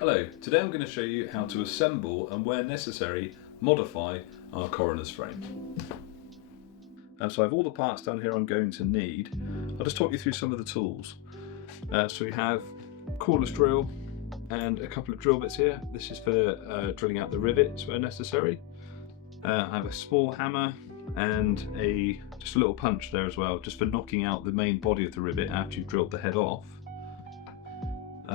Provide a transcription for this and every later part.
Hello, today I'm going to show you how to assemble and, where necessary, modify our coroner's frame. So I have all the parts down here I'm going to need. I'll just talk you through some of the tools. So we have a cordless drill and a couple of drill bits here. This is for drilling out the rivets where necessary. I have a small hammer and just a little punch there as well, just for knocking out the main body of the rivet after you've drilled the head off.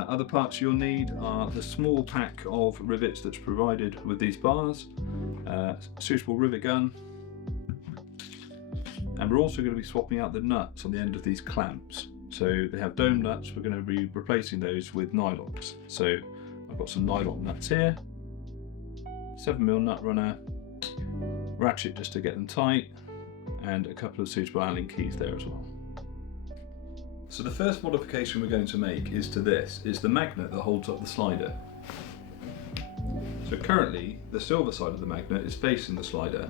Other parts you'll need are the small pack of rivets that's provided with these bars, suitable rivet gun, and we're also going to be swapping out the nuts on the end of these clamps. So they have dome nuts, we're going to be replacing those with nylocs. So I've got some nylock nuts here, 7mm nut runner, ratchet just to get them tight, and a couple of suitable Allen keys there as well. So the first modification we're going to make is the magnet that holds up the slider. So currently the silver side of the magnet is facing the slider.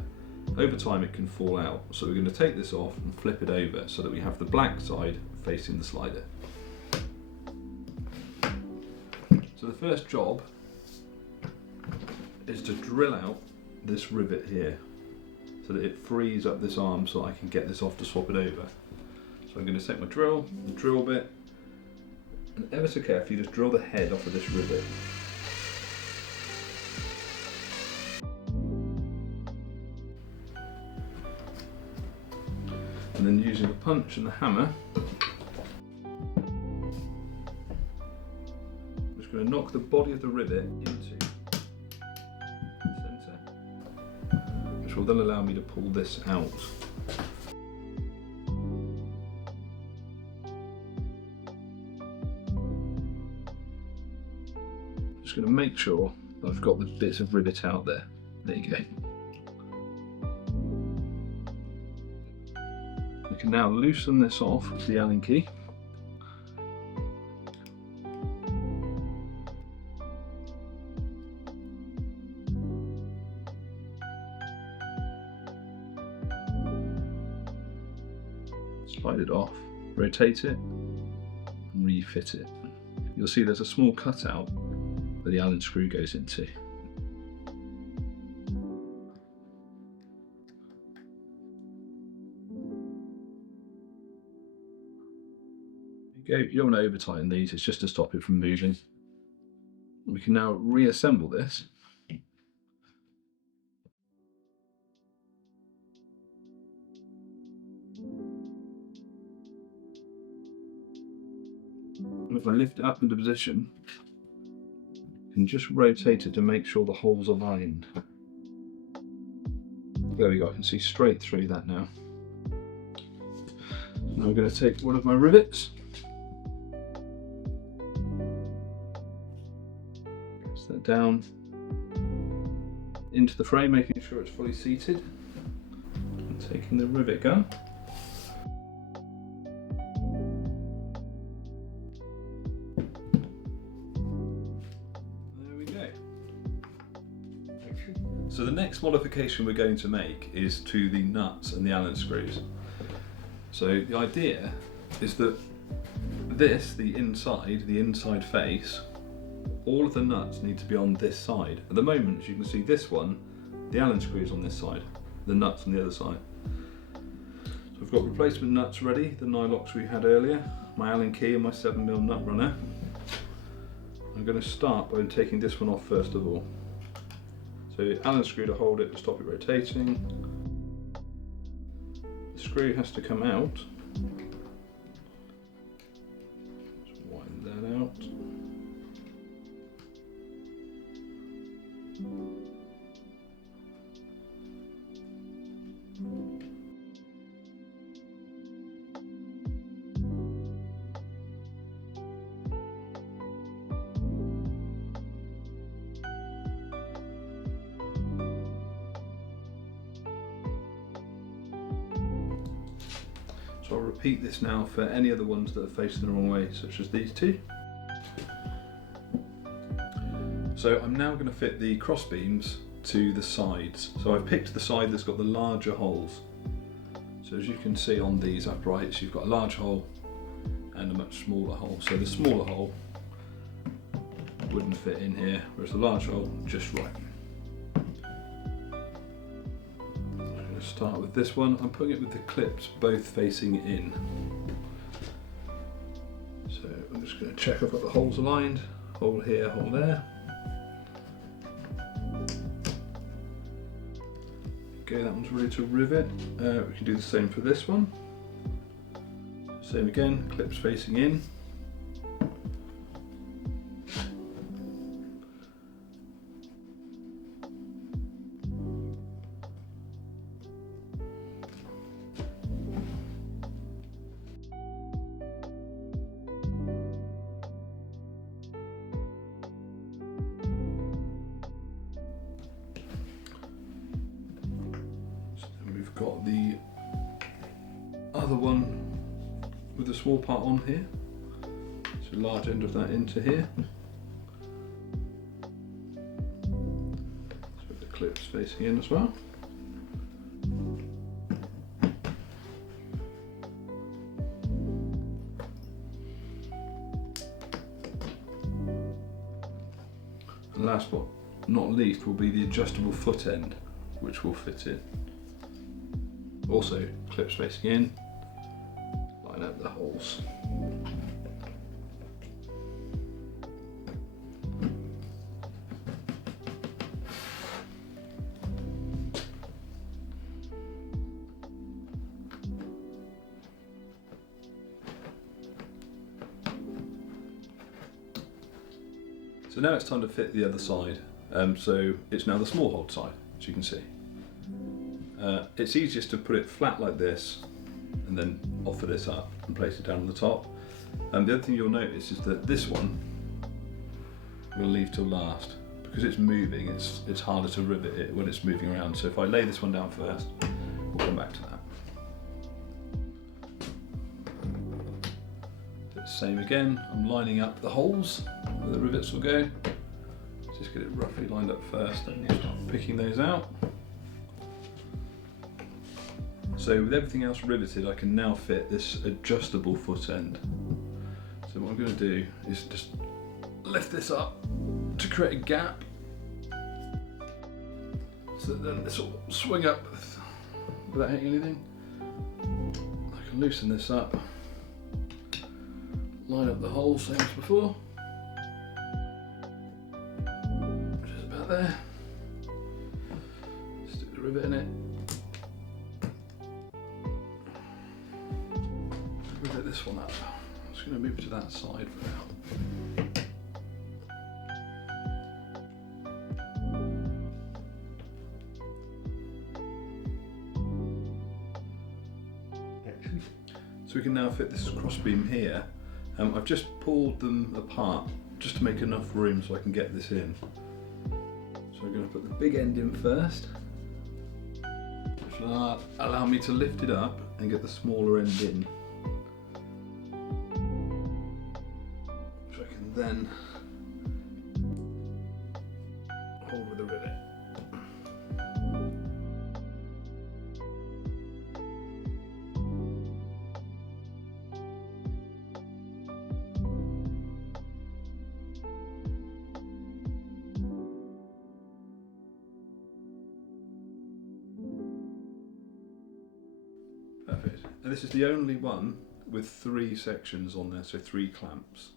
Over time it can fall out, so we're going to take this off and flip it over so that we have the black side facing the slider. So the first job is to drill out this rivet here so that it frees up this arm so I can get this off to swap it over. So I'm going to take my drill, the drill bit, and ever so carefully just drill the head off of this rivet. And then using the punch and the hammer, I'm just going to knock the body of the rivet into the centre, which will then allow me to pull this out. Just going to make sure that I've got the bits of rivet out there. There you go. We can now loosen this off with the Allen key. Slide it off, rotate it, and refit it. You'll see there's a small cutout where the Allen screw goes into. There you go. You don't want to over tighten these, it's just to stop it from moving. We can now reassemble this. And if I lift it up into position, and just rotate it to make sure the holes are lined. There we go, I can see straight through that now. Now I'm going to take one of my rivets, press that down into the frame, making sure it's fully seated, and taking the rivet gun. So the next modification we're going to make is to the nuts and the Allen screws. So the idea is that the inside face, all of the nuts need to be on this side. At the moment, as you can see, this one, the Allen screw is on this side, the nuts on the other side. So I've got replacement nuts ready, the nylocs we had earlier, my Allen key and my 7mm nut runner. I'm going to start by taking this one off first of all. So Allen screw to hold it to stop it rotating. The screw has to come out. Just wind that out. So I'll repeat this now for any other ones that are facing the wrong way, such as these two. So I'm now going to fit the cross beams to the sides. So I've picked the side that's got the larger holes. So as you can see on these uprights, you've got a large hole and a much smaller hole. So the smaller hole wouldn't fit in here, whereas the large hole, just right. I'm going to start with this one. I'm putting it with the clips both facing in. So I'm just going to check I've got the holes aligned. Hole here, hole there. Okay, that one's ready to rivet. We can do the same for this one. Same again, clips facing in. Got the other one with the small part on here, so large end of that into here. So with the clips facing in as well. And last but not least will be the adjustable foot end, which will fit in. Also clips facing in, line up the holes. So now it's time to fit the other side. So it's now the small hole side, as you can see. It's easiest to put it flat like this and then offer this up and place it down on the top. And the other thing you'll notice is that this one we'll leave till last. Because it's moving, it's harder to rivet it when it's moving around. So if I lay this one down first, we'll come back to that. Same again, I'm lining up the holes where the rivets will go. Just get it roughly lined up first, then you start picking those out. So with everything else riveted, I can now fit this adjustable foot end. So what I'm going to do is just lift this up to create a gap, so that then this will swing up without hitting anything. I can loosen this up, line up the hole same as before, which is about there. Stick the rivet in it. Rivet this one up. I'm just going to move to that side for now. So we can now fit this cross beam here. I've just pulled them apart just to make enough room so I can get this in. So I'm going to put the big end in first, which will allow me to lift it up and get the smaller end in, which I can then hold with a rivet. Perfect. And this is the only one with 3 sections on there, so 3 clamps.